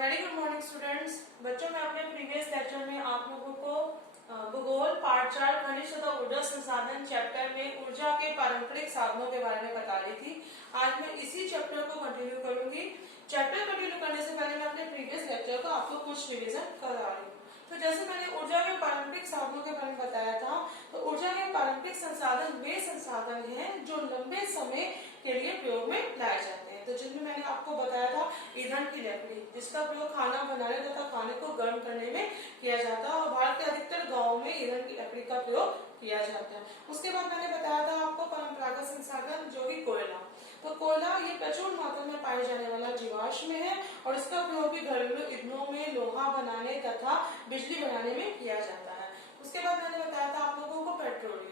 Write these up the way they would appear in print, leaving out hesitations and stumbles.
Very good morning students. बच्चों, मैं अपने प्रीवियस लेक्चर में आप लोगों को भूगोल पार्ट 4 खनिज तथा ऊर्जा संसाधन चैप्टर में ऊर्जा के पारंपरिक साधनों के बारे में बता रही थी। आज मैं इसी चैप्टर को कंटिन्यू करूंगी। चैप्टर कंटिन्यू करने से पहले मैं अपने प्रीवियस लेक्चर को आपको कुछ रिवीजन करा रही हूँ। तो जैसे मैंने ऊर्जा के पारंपरिक साधनों के बारे में बताया था, तो ऊर्जा के पारंपरिक संसाधन वे संसाधन हैं जो लंबे समय के लिए प्रयोग में लाए जाते हैं। तो जिनमें मैंने आपको बताया था ईंधन की लकड़ी, जिसका प्रयोग खाना बनाने तथा खाने को गर्म करने में किया जाता है और भारत के अधिकतर गांवों में ईंधन की लकड़ी का प्रयोग किया जाता है। उसके बाद मैंने बताया था आपको परंपरागत संसाधन जो कि कोयला। तो कोयला ये प्रचुर मात्रा में पाए जाने वाला जीवाश्म है और इसका प्रयोग भी घरेलू ईंधनों में लोहा बनाने तथा बिजली बनाने में किया जाता है। उसके बाद मैंने बताया था आप लोगों को पेट्रोलियम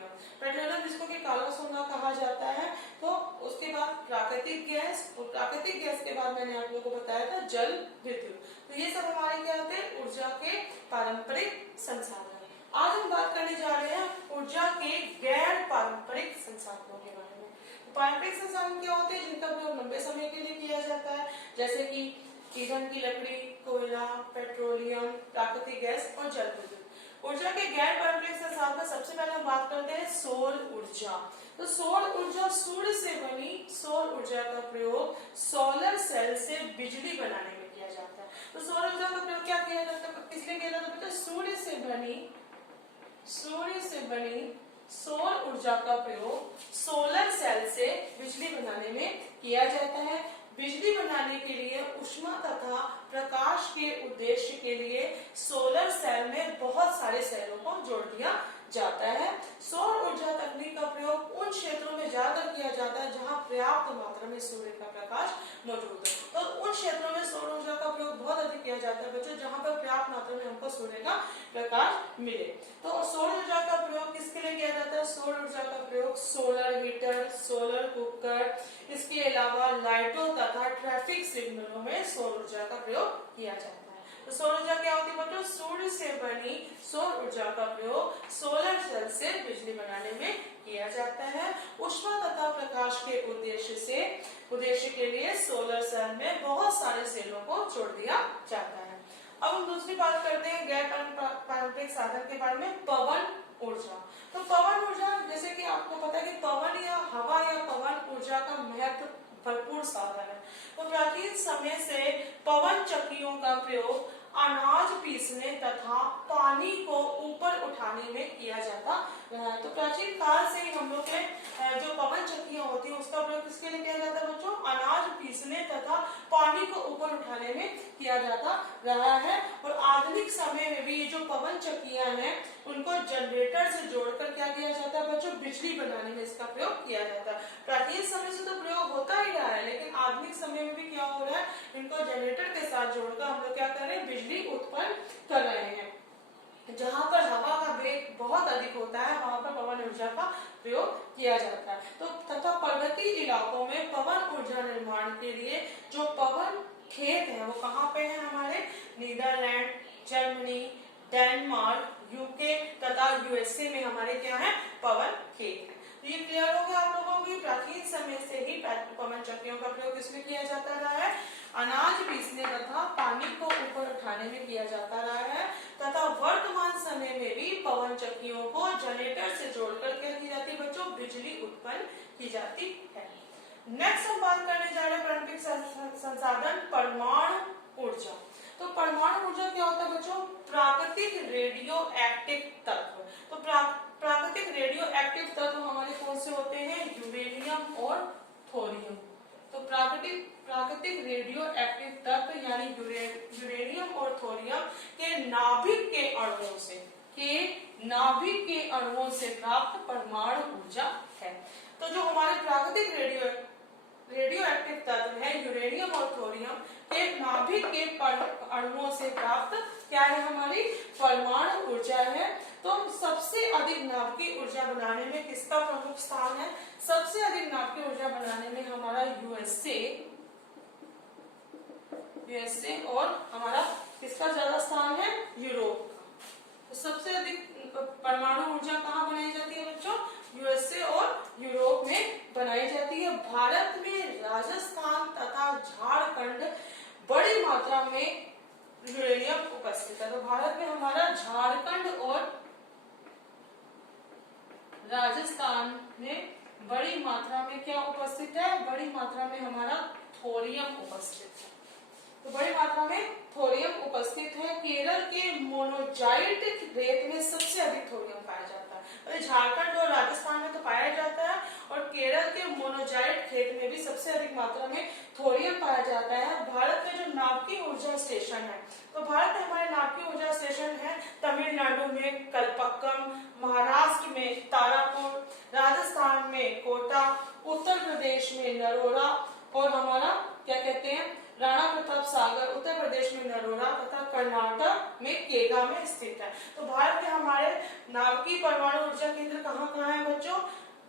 जिसको कि काला सोना कहा जाता है। तो उसके बाद प्राकृतिक गैस, और प्राकृतिक गैस के बाद मैंने आप लोगों को बताया था जल विद्युत। तो ये सब हमारे क्या होते हैं? ऊर्जा के पारंपरिक संसाधन। आज हम बात करने जा रहे हैं ऊर्जा के गैर पारंपरिक संसाधनों के बारे में। तो पारंपरिक संसाधन क्या होते हैं? जिनका प्रयोग लंबे समय के लिए किया जाता है, जैसे कि ईंधन की लकड़ी, कोयला, पेट्रोलियम, प्राकृतिक गैस और जल विद्युत। ऊर्जा के गैर पारंपरिक संसाधन, सबसे पहले हम बात करते हैं सौर ऊर्जा। तो सौर ऊर्जा सूर्य से बनी सौर ऊर्जा का प्रयोग सोलर सेल से बिजली बनाने में किया जाता है। तो सौर ऊर्जा का प्रयोग क्या किया जाता है? किसलिए किया जाता है? सूर्य से बनी सौर ऊर्जा का प्रयोग सोलर सेल से बिजली बनाने में किया जाता है। बिजली बनाने के लिए ऊष्मा तथा प्रकाश के उद्देश्य के लिए सोलर सेल में बहुत सारे सेलों को जोड़ दिया जाता है। सौर ऊर्जा तकनीक का प्रयोग उन क्षेत्रों में ज्यादा किया जाता है जहां पर्याप्त मात्रा में सूर्य का प्रकाश मौजूद है। तो उन क्षेत्रों में सौर ऊर्जा का प्रयोग बहुत अधिक किया जाता है बच्चों, जहां पर पर्याप्त मात्रा में हमको सूर्य का प्रकाश मिले। तो सौर ऊर्जा का प्रयोग किसके लिए किया जाता है? सौर ऊर्जा का प्रयोग सोलर हीटर, सोलर कुकर, इसके अलावा लाइटों तथा ट्रैफिक सिग्नलों में सौर ऊर्जा का प्रयोग किया जाता है। तो सौर ऊर्जा क्या होती है बच्चों? सूर्य से बनी सौर ऊर्जा का प्रयोग सोलर सेल से बिजली बनाने में किया जाता है। ऊष्मा तथा प्रकाश के उद्देश्य के लिए सोलर सेल में बहुत सारे सेलों को जोड़ दिया जाता है। अब हम दूसरी बात करते हैं गैर पारंपरिक साधन के बारे में, पवन ऊर्जा। तो पवन ऊर्जा, जैसे कि आपको पता है कि पवन या हवा या पवन ऊर्जा का महत्व भरपूर साधन है। तो प्राचीन समय से पवन चक्कियों का प्रयोग अनाज पीसने तथा पानी को ऊपर उठाने में किया जाता है। तो प्राचीन काल से ही हम लोग के जो पवन चक्कियां होती है उसका प्रयोग किसके लिए किया जाता है बच्चों? अनाज पीसने तथा पानी को ऊपर उठाने में किया जाता रहा है। और आधुनिक समय में भी ये जो पवन चक्कियां हैं उनको जनरेटर से जोड़कर क्या किया जाता है बच्चों? बिजली बनाने में इसका प्रयोग किया जाता है। प्राचीन समय से तो प्रयोग होता ही रहा है, लेकिन आधुनिक समय में भी क्या हो रहा है? इनको जनरेटर के साथ जोड़कर हम लोग क्या कर रहे हैं? बिजली उत्पन्न कर रहे हैं। जहां पर हवा का वेग बहुत अधिक होता है वहां पर पवन ऊर्जा का प्रयोग किया जाता है। तो तथा पर्वतीय इलाकों में पवन ऊर्जा निर्माण के लिए जो पवन खेत है वो कहाँ पे है? हमारे नीदरलैंड, जर्मनी, डेनमार्क, यूके तथा यूएसए में हमारे क्या है? पवन खेत है। तो ये क्लियर हो गया आप लोगों को? प्राचीन समय से ही पवन चक्कियों का प्रयोग किसमें किया जाता रहा है? अनाज पीसने तथा पानी को ऊपर उठाने में किया जाता रहा है। तथा वर्तमान समय में भी पवन चक्कियों को जनरेटर से जोड़कर क्या की जाती है बच्चों? बिजली उत्पन्न की जाती है। नेक्स्ट हम बात करने जा रहे हैं पारंपरिक संसाधन परमाणु ऊर्जा। तो परमाणु ऊर्जा क्या होता है बच्चों? प्राकृतिक रेडियो एक्टिव तत्व। तो प्राकृतिक रेडियो एक्टिव तत्व हमारे कौन से होते हैं? यूरेनियम और थोरियम। तो प्राकृतिक रेडियो एक्टिव तत्व यानी यूरेनियम और थोरियम के नाभिक के अणुओं से प्राप्त परमाणु ऊर्जा है। तो जो हमारे प्राकृतिक रेडियो एक्टिव तत्व है यूरेनियम और थोरियम के नाभिक के अणुओं से प्राप्त क्या है? हमारी परमाणु ऊर्जा है। तो सबसे अधिक नाभिकीय ऊर्जा बनाने में किसका प्रमुख स्थान है? सबसे अधिक नाभिकीय ऊर्जा बनाने में हमारा यूएसए और हमारा किसका ज्यादा स्थान है? यूरोप का। तो सबसे अधिक परमाणु ऊर्जा कहाँ बनाई जाती है बच्चों? यूएसए और यूरोप में बनाई जाती है। भारत में राजस्थान तथा झारखंड बड़ी मात्रा में यूरेनियम उपस्थित है। तो भारत में हमारा झारखंड और राजस्थान में बड़ी मात्रा में क्या उपस्थित है? बड़ी मात्रा में हमारा थोरियम उपस्थित है। तो बड़ी मात्रा में थोरियम उपस्थित है। केरल के मोनोजाइट रेत में सबसे अधिक थोरियम पाया जाता है। तो झारखंड और राजस्थान में तो पाया जाता है और केरल के मोनोजाइट खेत में भी सबसे अधिक मात्रा में थोरियम पाया जाता है। भारत में जो नाभिकीय ऊर्जा स्टेशन है, तो भारत में हमारे नाभिकीय ऊर्जा स्टेशन है तमिलनाडु में कलपक्कम, महाराष्ट्र में तारापुर, राजस्थान में कोटा, उत्तर प्रदेश में नरोरा और हमारा क्या कहते हैं राणा प्रताप सागर, उत्तर प्रदेश में नरोरा तथा कर्नाटक में केगा में स्थित है। तो भारत के हमारे नाभिकीय परमाणु ऊर्जा केंद्र कहाँ कहाँ है बच्चों?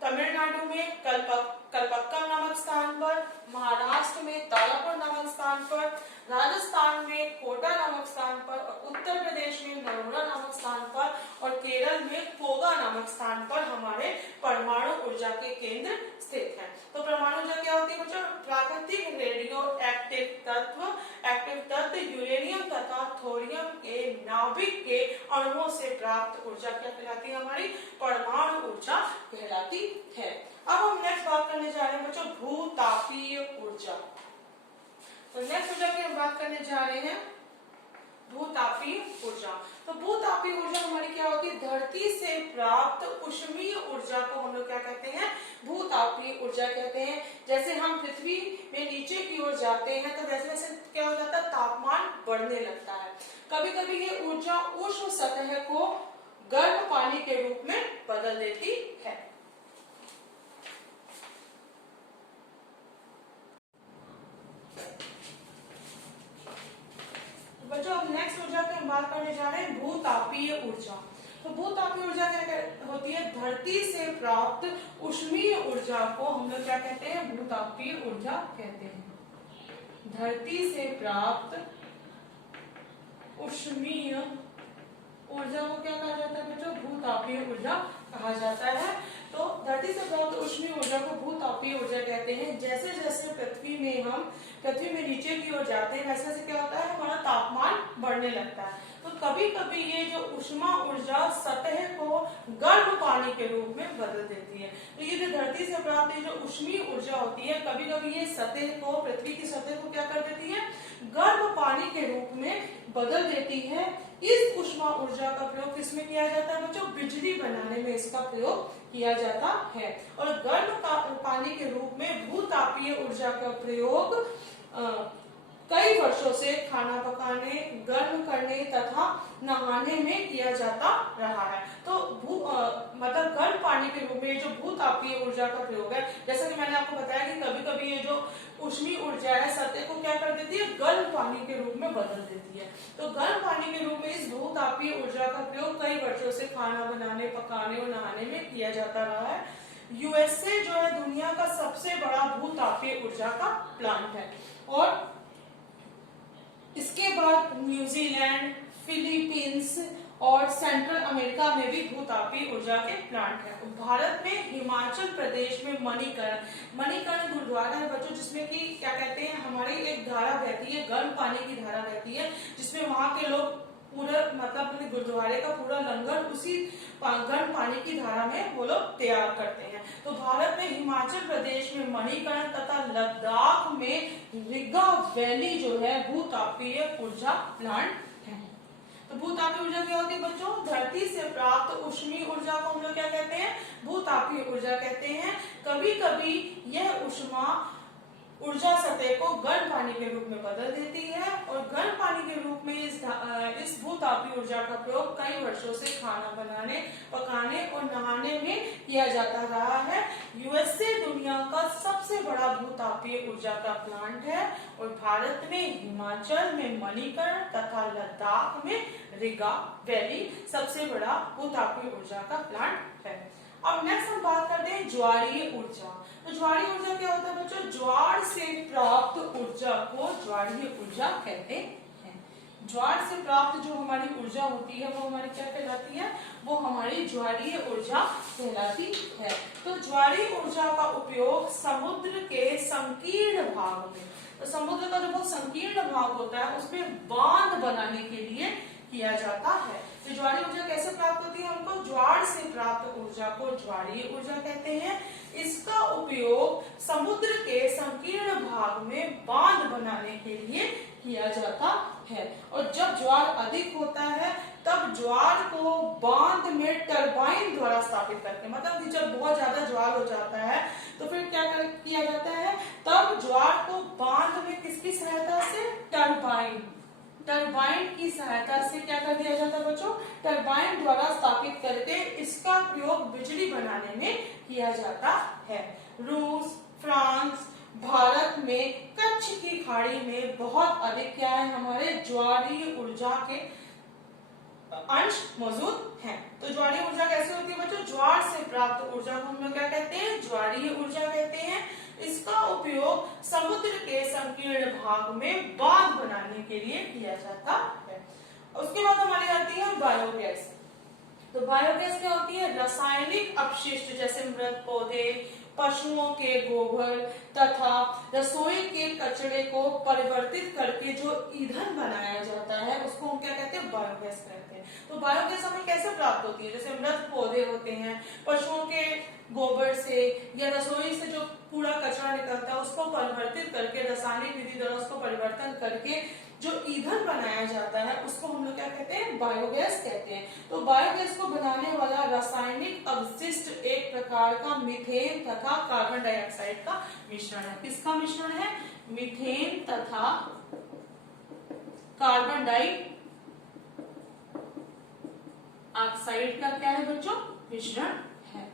तमिलनाडु में कलपक्कम नामक स्थान पर, महाराष्ट्र में तारापुर नामक स्थान पर, राजस्थान में कोटा नामक स्थान पर और उत्तर प्रदेश में नरोरा नामक स्थान पर और केरल में कोगा नामक स्थान पर हमारे परमाणु ऊर्जा के केंद्र स्थित हैं। तो परमाणु ऊर्जा क्या होती है बच्चों? प्राकृतिक रेडियो एक्टिव तत्व यूरेनियम तथा थोरियम के नाभिक के अणुओं से प्राप्त ऊर्जा क्या कहलाती है? हमारी परमाणु ऊर्जा कहलाती है। अब हम नेक्स्ट बात करने जा रहे हैं बच्चों भूतापीय ऊर्जा। तो नेक्स्ट ऊर्जा की हम बात करने जा रहे हैं भूतापीय ऊर्जा। तो भूतापीय ऊर्जा हमारी क्या होती है? धरती से प्राप्त ऊष्मीय ऊर्जा को हम लोग क्या कहते हैं? भूतापीय ऊर्जा कहते हैं। जैसे हम पृथ्वी में नीचे की ओर जाते हैं तो वैसे वैसे क्या हो जाता है? तापमान बढ़ने लगता है। कभी कभी ये ऊर्जा उष्ण सतह को गर्म पानी के रूप में बदल देती है। बच्चों अब नेक्स्ट ऊर्जा की हम बात करने जा रहे हैं भूतापीय ऊर्जा। तो भूतापीय ऊर्जा क्या होती है? धरती से प्राप्त ऊष्मीय ऊर्जा को हम लोग क्या कहते हैं? भूतापीय ऊर्जा कहते हैं। धरती से प्राप्त ऊष्मीय ऊर्जा को क्या कहा जाता है बच्चों? भूतापीय ऊर्जा कहा जाता है। तो धरती से प्राप्त ऊष्मीय ऊर्जा को भूतापीय ऊर्जा कहते हैं। जैसे जैसे पृथ्वी में नीचे की ओर जाते हैं वैसे वैसे क्या होता है? हमारा तापमान बढ़ने लगता है। तो कभी कभी ये जो ऊष्मा ऊर्जा सतह को गर्म पानी के रूप में बदल देती है। तो ये जो धरती से प्राप्त ये जो ऊष्मीय ऊर्जा होती है कभी कभी ये सतह को, पृथ्वी की सतह को क्या कर देती है? गर्म पानी के रूप में बदल देती है। इस ऊष्मा ऊर्जा का प्रयोग किसमें किया जाता है बच्चों? बिजली बनाने में इसका प्रयोग किया जाता है। और गर्म पानी के रूप में भूतापीय ऊर्जा का प्रयोग कई वर्षों से खाना पकाने, गर्म करने तथा नहाने में किया जाता रहा है। तो मतलब गर्म पानी के रूप में जो भूतापीय ऊर्जा का प्रयोग है, जैसा कि मैंने आपको बताया कि कभी कभी ये जो ऊष्मीय ऊर्जा है सतह को क्या कर देती है? गर्म पानी के रूप में बदल देती है। तो गर्म पानी के रूप में इस भूतापीय ऊर्जा का प्रयोग कई वर्षों से खाना बनाने, पकाने और नहाने में किया जाता रहा है। यूएसए जो है दुनिया का सबसे बड़ा भूतापीय ऊर्जा का प्लांट है और इसके बाद न्यूजीलैंड, फिलीपींस और सेंट्रल अमेरिका में भी भूतापीय ऊर्जा के प्लांट है। भारत में हिमाचल प्रदेश में मणिकर्ण गुरुद्वारा है बच्चों, जिसमें कि क्या कहते हैं हमारी एक धारा बहती है, गर्म पानी की धारा बहती है, जिसमें वहां के लोग पूरा मतलब गुरुद्वारे का पूरा लंगर उसी गर्म पानी की धारा में वो लोग तैयार करते हैं। तो भारत में हिमाचल प्रदेश में मणिकर्ण तथा लद्दाख में रिगा वैली जो है भूतापीय ऊर्जा प्लांट है। तो भूतापीय ऊर्जा क्या होती है बच्चों? धरती से प्राप्त ऊष्मीय ऊर्जा को हम लोग क्या कहते हैं? भूतापीय ऊर्जा कहते हैं। कभी कभी यह ऊष्मा ऊर्जा सतह को गर्म पानी के रूप में बदल देती है और गर्म पानी के रूप में इस भूतापीय ऊर्जा का प्रयोग कई वर्षों से खाना बनाने, पकाने और नहाने में किया जाता रहा है। यूएसए दुनिया का सबसे बड़ा भूतापीय ऊर्जा का प्लांट है और भारत में हिमाचल में मणिकर्ण तथा लद्दाख में रिगा वैली सबसे बड़ा भूतापीय ऊर्जा का प्लांट है। अब नेक्स्ट हम बात करते हैं ज्वारीय ऊर्जा। तो ज्वारीय ऊर्जा क्या होता है बच्चों? ज्वार से प्राप्त ऊर्जा को ज्वारीय ऊर्जा कहते हैं। ज्वार से प्राप्त जो हमारी ऊर्जा होती है वो हमारी क्या कहलाती है? वो हमारी ज्वारीय ऊर्जा कहलाती है। तो ज्वारीय ऊर्जा का उपयोग समुद्र के संकीर्ण भाग में तो समुद्र का जो बहुत संकीर्ण भाग होता है उसमें बांध बनाने के लिए किया जाता है। तो ज्वारीय ऊर्जा कैसे प्राप्त होती है? हमको ज्वार से प्राप्त ऊर्जा को ज्वारीय ऊर्जा कहते हैं। इसका उपयोग समुद्र के संकीर्ण भाग में बांध बनाने के लिए किया जाता है। और जब ज्वार अधिक होता है तब ज्वार को बांध में टरबाइन द्वारा स्थापित करके, मतलब कि जब बहुत ज्यादा ज्वार हो जाता है तो फिर क्या किया जाता है, तब ज्वार को बांध में किसकी सहायता से? टरबाइन की सहायता से क्या कर दिया जाता है बच्चों? टरबाइन द्वारा स्थापित करके इसका प्रयोग बिजली बनाने में किया जाता है। रूस, फ्रांस, भारत में कच्छ की खाड़ी में बहुत अधिक क्या है, हमारे ज्वारीय ऊर्जा के अंश मौजूद हैं। तो ज्वारीय ऊर्जा कैसे होती है बच्चों? ज्वार से प्राप्त ऊर्जा को हम लोग क्या कहते हैं? ज्वारीय ऊर्जा कहते हैं। इसका उपयोग समुद्र के संकीर्ण भाग में बांध बनाने के लिए किया जाता है। उसके बाद हमारी आती है बायोगैस। तो बायोगैस क्या होती है? रासायनिक अपशिष्ट जैसे मृत पौधे, पशुओं के गोबर तथा रसोई के कचरे को परिवर्तित करके जो ईंधन बनाया जाता है उसको हम क्या कहते हैं? बायोगैस कहते हैं। तो बायोगैस हमें कैसे प्राप्त होती है? जैसे मृत पौधे होते हैं, पशुओं के गोबर से या रसोई से जो कूड़ा कचरा निकलता है उसको परिवर्तित करके रासायनिक विधि द्वारा उसको परिवर्तन करके जो ईंधन बनाया जाता है उसको हम लोग क्या कहते हैं? बायोगैस कहते हैं। तो बायोगैस को बनाने वाला रासायनिक अवशिष्ट एक प्रकार का मीथेन तथा कार्बन डाइऑक्साइड का मिश्रण है। किसका मिश्रण है? मीथेन तथा कार्बन डाइऑक्साइड का क्या है बच्चों? मिश्रण है।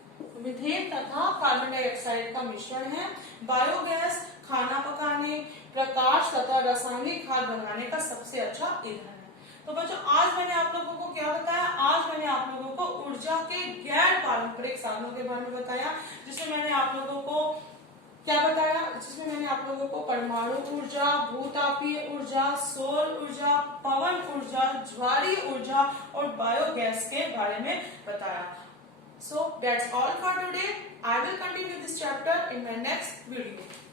मीथेन तथा कार्बन डाइऑक्साइड का मिश्रण है। बायोगैस खाना पकाने, प्रकाश तथा रासायनिक खाद बनाने का सबसे अच्छा ईंधन है। तो बच्चों आज मैंने आप लोगों को क्या बताया? आज मैंने आप लोगों को ऊर्जा के गैर पारंपरिक साधनों के बारे में बताया, जिसमें मैंने आप लोगों को क्या बताया? जिसमें मैंने आप लोगों को परमाणु ऊर्जा, भूतापीय ऊर्जा, सौर ऊर्जा, पवन ऊर्जा, ज्वारीय ऊर्जा और बायोगैस के बारे में बताया। So that's all for today. I will continue this chapter in my next video.